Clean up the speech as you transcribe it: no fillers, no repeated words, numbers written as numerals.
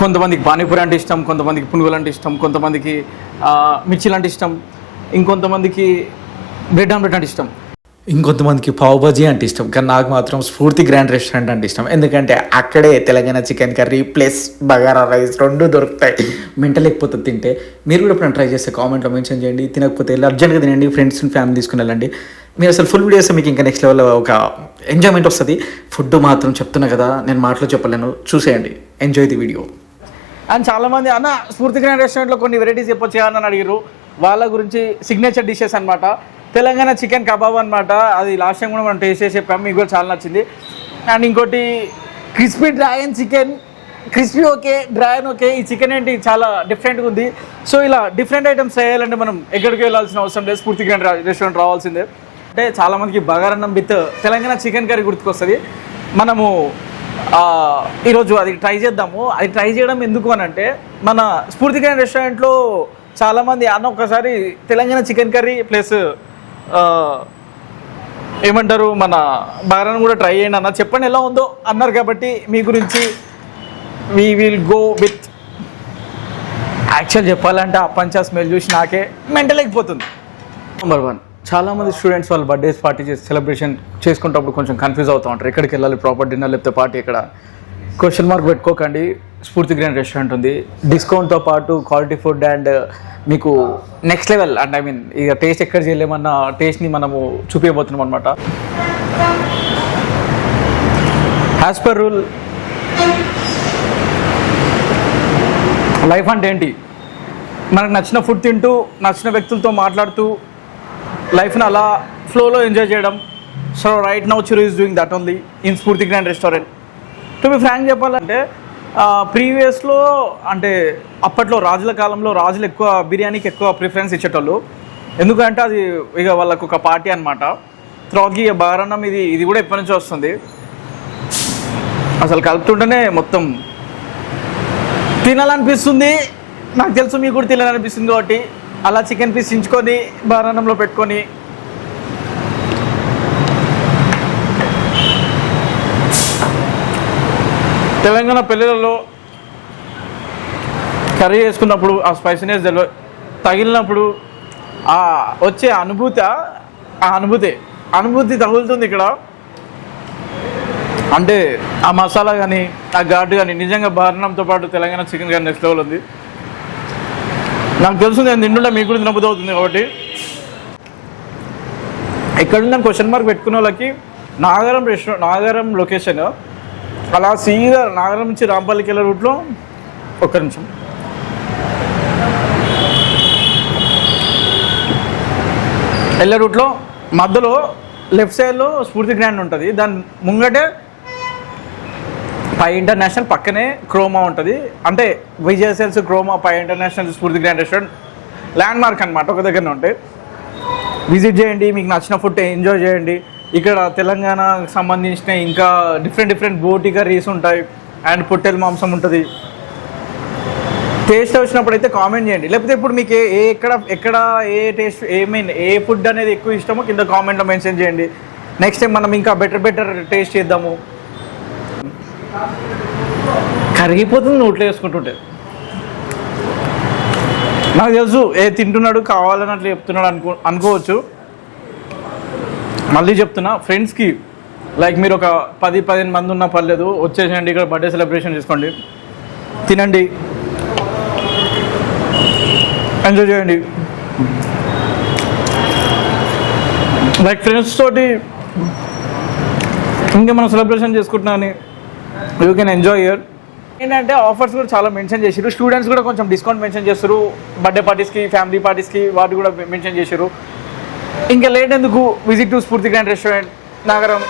కొంతమందికి పానీపూరి అంటే ఇష్టం, కొంతమందికి పునుగులు అంటే ఇష్టం, కొంతమందికి మిర్చిలు అంటే ఇష్టం, ఇంకొంతమందికి బ్రెడ్ ఆమ్లెట్ అంటే ఇష్టం, ఇంకొంతమందికి పావ్ బజీ అంటే ఇష్టం. కానీ నాకు మాత్రం స్ఫూర్తి గ్రాండ్ రెస్టారెంట్ అంటే ఇష్టం. ఎందుకంటే అక్కడే Telangana chicken curry plus bagara rice రెండు దొరుకుతాయి. మెంటలేకపోతే తింటే. మీరు కూడా ఎప్పుడైనా ట్రై చేస్తే కామెంట్లో మెన్షన్ చేయండి. తినకపోతే వెళ్ళి అర్జెంట్గా తినండి. ఫ్రెండ్స్ అండ్ ఫ్యామిలీ తీసుకుని వెళ్ళండి. మీరు అసలు ఫుల్ వీడియోస్ మీకు ఇంకా నెక్స్ట్ లెవెల్లో ఒక ఎంజాయ్మెంట్ వస్తుంది. ఫుడ్ మాత్రం చెప్తున్నా కదా, నేను మాటలో చెప్పలేను, చూసేయండి. Enjoy the video. అండ్ చాలామంది అన్న స్ఫూర్తి గ్రాండ్ రెస్టారెంట్లో కొన్ని వెరైటీస్ చెప్పొచ్చు అని అడిగారు. వాళ్ళ గురించి సిగ్నేచర్ డిషెస్ అనమాట. తెలంగాణ చికెన్ కబాబ్ అనమాట. అది లాస్ట్ టైం కూడా మనం టేస్ట్ చేసి చెప్పాము, మీకు కూడా చాలా నచ్చింది. అండ్ ఇంకోటి crispy dragon chicken, crispy okay, dragon okay. ఈ చికెన్ ఏంటి చాలా డిఫరెంట్గా ఉంది. సో ఇలా డిఫరెంట్ ఐటమ్స్ చేయాలంటే మనం ఎక్కడికి వెళ్ళాల్సిన అవసరం లేదు, స్ఫూర్తి గ్రాండ్ రెస్టారెంట్ రావాల్సిందే. అంటే చాలామందికి బగారన్నం విత్ తెలంగాణ చికెన్ కర్రీ గుర్తుకొస్తుంది. మనము ఈరోజు అది ట్రై చేద్దాము. అది ట్రై చేయడం ఎందుకు అని అంటే, మన స్ఫూర్తి గ్రాండ్ రెస్టారెంట్లో చాలామంది అన్న ఒకసారి తెలంగాణ చికెన్ కర్రీ ప్లస్ ఏమంటారు మన బగారన్నం కూడా ట్రై చేయండి అన్న, చెప్పండి ఎలా ఉందో అన్నారు. కాబట్టి మీ గురించి we will go with. Actual చెప్పాలంటే ఆ పంచా స్మెల్ చూసి నాకే మెంటల్ అయిపోతుంది. నెంబర్ 1, చాలామంది స్టూడెంట్స్ వాళ్ళు బర్త్డేస్ పార్టీ చేసి సెలబ్రేషన్ చేసుకుంటప్పుడు కొంచెం కన్ఫ్యూజ్ అవుతూ ఉంటారు. ఎక్కడికి వెళ్ళాలి, ప్రాపర్ డిన్నర్ లేకపోతే పార్టీ ఎక్కడ. క్వశ్చన్ మార్క్ పెట్టుకోకండి. స్ఫూర్తి గ్రాండ్ రెస్టారెంట్ ఉంది. డిస్కౌంట్తో పాటు క్వాలిటీ ఫుడ్ అండ్ మీకు next level and I mean ఇక టేస్ట్ ఎక్కడ చేయలేమన్న టేస్ట్ని మనము చూపించబోతున్నాం అనమాట. యాజ్ పర్ రూల్ లైఫ్ అంటే ఏంటి, మనకు నచ్చిన ఫుడ్ తింటూ నచ్చిన వ్యక్తులతో మాట్లాడుతూ లైఫ్ని అలా ఫ్లోలో ఎంజాయ్ చేయడం. So right now Chiru is doing that only in Spoorthi grand restaurant. To be frank చెప్పాలంటే ప్రీవియస్లో అంటే అప్పట్లో రాజుల కాలంలో రాజులు ఎక్కువ బిర్యానీకి ఎక్కువ ప్రిఫరెన్స్ ఇచ్చేటోళ్ళు. ఎందుకంటే అది ఇక వాళ్ళకు ఒక పార్టీ అనమాట. త్రాగి బగారన్నం ఇది కూడా ఎప్పటి నుంచో వస్తుంది. అసలు కలుపుతుంటేనే మొత్తం తినాలనిపిస్తుంది. నాకు తెలుసు మీకు కూడా తినాలనిపిస్తుంది. కాబట్టి అలా చికెన్ పీస్ చించుకొని బగారన్నంలో పెట్టుకొని తెలంగాణ పెళ్ళిళ్ళలో కర్రీ చేసుకున్నప్పుడు ఆ స్పైసీనెస్ తగిలినప్పుడు వచ్చే అనుభూతి తగులుతుంది ఇక్కడ. అంటే ఆ మసాలా కానీ ఆ ఘాటు కానీ నిజంగా బగారన్నంతో పాటు తెలంగాణ చికెన్ కానీ నెక్స్ట్ లెవెల్ ఉంది. నాకు తెలుసు నేను తింటుంటే మీకు కూడా తినబుద్ధి అవుతుంది. కాబట్టి ఎక్కడుందని క్వశ్చన్ మార్క్ పెట్టుకునే వాళ్ళకి నాగారం లొకేషన్ అలా సీదా నాగారం నుంచి రాంపల్లికి వెళ్ళే రూట్లో ఒక్క నిమిషం వెళ్ళే రూట్లో మధ్యలో లెఫ్ట్ సైడ్లో స్ఫూర్తి గ్రాండ్ ఉంటుంది. దాని ముంగటే పై ఇంటర్నేషనల్ పక్కనే క్రోమా ఉంటుంది. అంటే విజయ సేల్స్ క్రోమా పై ఇంటర్నేషనల్ స్ఫూర్తి గ్రాండ్ రెస్టారెంట్ ల్యాండ్ మార్క్ అనమాట. ఒక దగ్గరనే ఉంటాయి. విజిట్ చేయండి, మీకు నచ్చిన ఫుడ్ ఎంజాయ్ చేయండి. ఇక్కడ తెలంగాణకు సంబంధించిన ఇంకా డిఫరెంట్ బోటి కర్రీస్ ఉంటాయి అండ్ పొట్టెల మాంసం ఉంటుంది. టేస్ట్ వచ్చినప్పుడు అయితే కామెంట్ చేయండి. లేకపోతే ఇప్పుడు మీకు ఎక్కడ ఏ టేస్ట్ ఏ ఫుడ్ అనేది ఎక్కువ ఇష్టమో కింద కామెంట్లో మెన్షన్ చేయండి. నెక్స్ట్ టైం మనం ఇంకా బెటర్ టేస్ట్ చేద్దాము. కరిగిపోతుంది నోట్లో వేసుకుంటుంటే. నాకు తెలుసు తింటున్నాడు కావాలని అట్లా చెప్తున్నాడు అనుకోవచ్చు. మళ్ళీ చెప్తున్నా, ఫ్రెండ్స్కి లైక్ మీరు ఒక 10-15 మంది ఉన్నా పర్లేదు, వచ్చేసేయండి. ఇక్కడ బర్త్డే సెలబ్రేషన్ చేసుకోండి, తినండి, ఎంజాయ్ చేయండి. లైక్ ఫ్రెండ్స్ తోటి ఇంకా మనం సెలబ్రేషన్ చేసుకుంటున్నాను. You can enjoy year. ఏంటంటే ఆఫర్స్ కూడా చాలా మెన్షన్ చేసారు. స్టూడెంట్స్ కూడా కొంచెం డిస్కౌంట్ మెన్షన్ చేస్తారు. బర్త్డే పార్టీస్కి, ఫ్యామిలీ పార్టీస్కి వాటి కూడా మెన్షన్ చేశారు. ఇంకా లేట్ ఎందుకు, విజిట్ టు స్ఫూర్తి గ్రాండ్ రెస్టారెంట్ నాగరం.